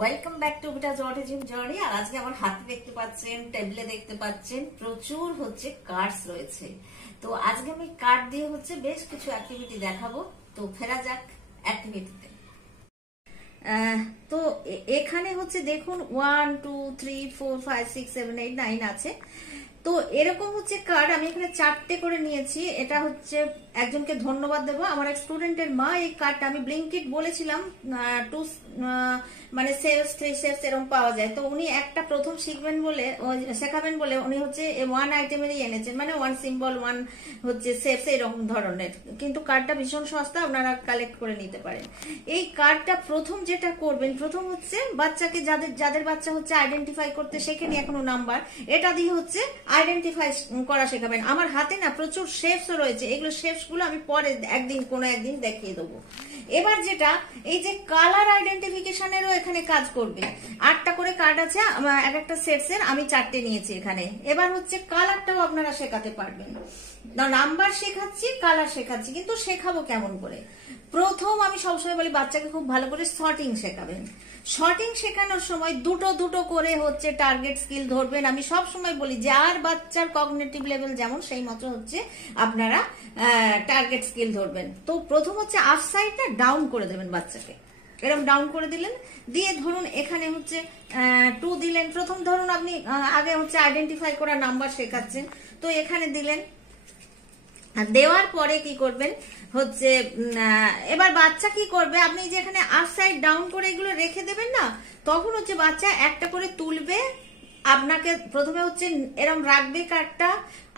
Welcome back to Bita's autism journey. আর আজকে আমার হাতে দেখতে পাচ্ছেন, টেবিলে দেখতে পাচ্ছেন প্রচুর কার্ডস রয়েছে। তো আজকে আমি কার্ড দিয়ে বেশ কিছু অ্যাক্টিভিটি দেখাবো। তো ফেরা যাক অ্যাক্টিভিটিতে। তো এখানে দেখুন 1 2 3 4 5 6 7 8 9 আছে। তো এরকম কার্ড আমি এখানে 4টে করে নিয়েছি। এটা একজনকে ধন্যবাদ দেবো, আমার এক স্টুডেন্টের মা। এই কার্ডটা আমি ব্লিঙ্কিট বলেছিলাম 2 মানে সেলস 3 সেলস এরকম পাওয়া যায়। তো উনি একটা প্রথম শেখাবেন বলে উনি ওয়ান আইটেমেরই এনেছেন, মানে ওয়ান সিম্বল ওয়ান সেলস এরকম ধরনের। কিন্তু কার্ডটা ভীষণ সস্তা, আপনারা কালেক্ট করে নিতে পারেন। এই কার্ডটা প্রথম যেটা করবেন, প্রথম বাচ্চাকে যাদের বাচ্চা আইডেন্টিফাই করতে শেখেনি এখনো নাম্বার, এটা দিয়ে আইডেন্টিফাই করা শেখাবেন। আমার হাতে না প্রচুর শেপস রয়েছে, এগুলো শেপস গুলো আমি পরে কোনো একদিন দেখিয়ে দেবো। এবার যেটা এই যে কালার আইডেন্টিফিকেশনেরও এখানে কাজ করবে। 8টা করে কার্ড আছে এক একটা সেটস এর, আমি 4টে নিয়েছি এখানে। এবার কালারটাও আপনারা শেখাতে পারবেন। নাম্বার শেখাচ্ছি, কালার শেখাচ্ছি, কিন্তু শেখাবো কেমন করে? প্রথম আমি সবসময় বলি বাচ্চাকে খুব ভালো করে সর্টিং শেখাবেন। সর্টিং শেখানোর সময় দুটো দুটো করে টার্গেট স্কিল ধরবেন। আমি সব সময় বলি যার বাচ্চার কগনিটিভ লেভেল যেমন, সেই মতো আপনারা টার্গেট স্কিল ধরবেন। তো প্রথম আপ সাইডটা ডাউন করে দেবেন বাচ্চাকে, এরকম ডাউন করে দিলেন। দিয়ে ধরুন এখানে 2 দিলেন। প্রথম ধরুন আপনি আগে আইডেন্টিফাই করা নাম্বার শেখাচ্ছেন, তো এখানে দিলেন। দেওয়ার পরে কি করবেন এবার বাচ্চা কি করবে, আপনি যে এখানে আপ সাইড ডাউন করে এগুলো রেখে দেবেন না, তখন বাচ্চা একটা করে তুলবে। আপনাকে প্রথমে এরকম রাখবে কার্ডটা,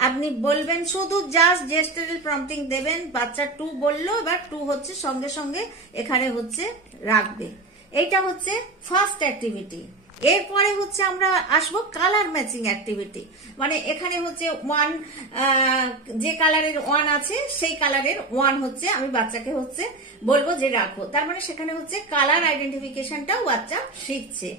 আপনি বলবেন শুধু জাস্ট জেস্টারাল প্রম্পটিং দেবেন। বাচ্চা 2 বললো, এবার 2 সঙ্গে সঙ্গে এখানে রাখবে। এইটা ফার্স্ট অ্যাক্টিভিটি। এরপরে আমরা আসবো কালার ম্যাচিং অ্যাক্টিভিটি। মানে এখানে 1 যে কালারের 1 আছে সেই কালারের 1 আমি বাচ্চাকে বলবো যে রাখো। তার মানে সেখানে কালার আইডেন্টিফিকেশনটাও বাচ্চা শিখছে।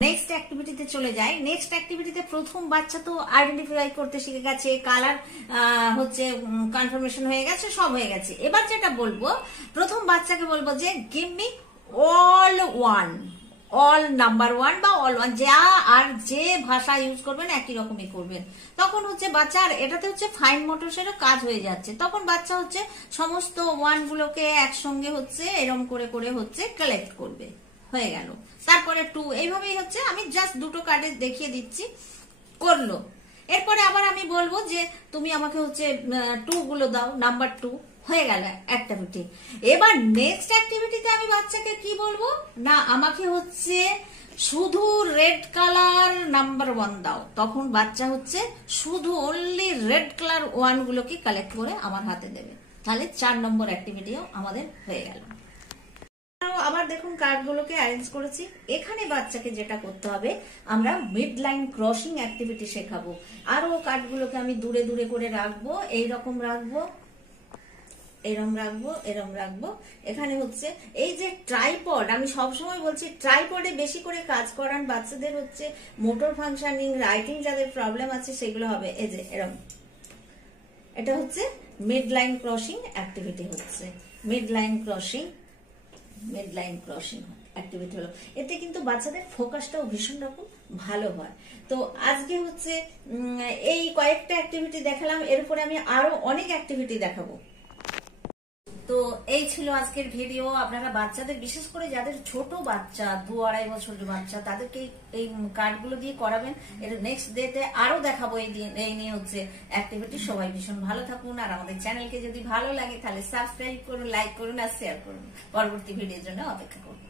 নেক্সট অ্যাক্টিভিটিতে চলে যায়। নেক্সট অ্যাক্টিভিটিতে প্রথম বাচ্চা তো আইডেন্টিফাই করতে শিখে গেছে, কালার কনফার্মেশন হয়ে গেছে, সব হয়ে গেছে। এবার যেটা বলবো, প্রথম বাচ্চাকে বলবো যে গিভ মি অল নাম্বার 1 বা অল 1, যা আর যে ভাষা ইউজ করবেন একই রকমই করবেন। তখন বাচ্চার এটাতে ফাইন মোটরসেরও কাজ হয়ে যাচ্ছে। তখন বাচ্চা সমস্ত 1 গুলোকে একসঙ্গে এরকম করে করে কালেক্ট করবে। হয়ে গেল। তারপরে 2, এইভাবেই আমি জাস্ট দুটো কার্ডে দেখিয়ে দিচ্ছি, করলো। এরপরে আবার আমি বলবো যে তুমি আমাকে 2 গুলো দাও, নাম্বার 2। হয়ে গেল অ্যাক্টিভিটি। এবার নেক্সট অ্যাক্টিভিটিতে আমি বাচ্চাকে কি বলবো না, আমাকে শুধু রেড কালার নাম্বার 1 দাও। তখন বাচ্চা শুধু অনলি রেড কালার 1 গুলোকে কালেক্ট করে আমার হাতে দেবে। তাহলে 4 নম্বর অ্যাক্টিভিটিও আমাদের হয়ে গেল। আবার দেখুন কার্ডগুলোকে অ্যারেঞ্জ করেছি। এখানে বাচ্চাকে যেটা করতে হবে, আমরা মিড লাইন ক্রসিং অ্যাক্টিভিটি শেখাবো। আরো কার্ডগুলোকে আমি দূরে দূরে করে রাখবো, এইরকম রাখবো, এরম রাখবো, এরম রাখবো। এখানে এই যে ট্রাইপড, আমি সবসময় বলছি ট্রাইপডে বেশি করে কাজ করান। বাচ্চাদের মোটর ফাংশনিং, রাইটিং যাদের প্রবলেম আছে সেগুলো হবে। এই যে এরম, এটা mid line crossing activity mid line crossing activity হলো। এতে কিন্তু বাচ্চাদের ফোকাসটাও ভীষণ রকম ভালো হয়। তো আজকে এই কয়েকটা অ্যাক্টিভিটি দেখালাম, এরপরে আমি আরো অনেক অ্যাক্টিভিটি দেখাবো। তো এই ছিল আজকের ভিডিও। আপনারা বাচ্চাদের, বিশেষ করে যাদের ছোট বাচ্চা 2-2.5 বছরের বাচ্চা, তাদেরকে এই কার্ডগুলো দিয়ে করাবেন। এর নেক্সট ডেতে আরো দেখাবো এই নিয়ে অ্যাক্টিভিটি। সবাই ভীষণ ভালো থাকুন। আর আমাদের চ্যানেলকে যদি ভালো লাগে তাহলে সাবস্ক্রাইব করুন, লাইক করুন আর শেয়ার করুন। পরবর্তী ভিডিওর জন্য অপেক্ষা করুন।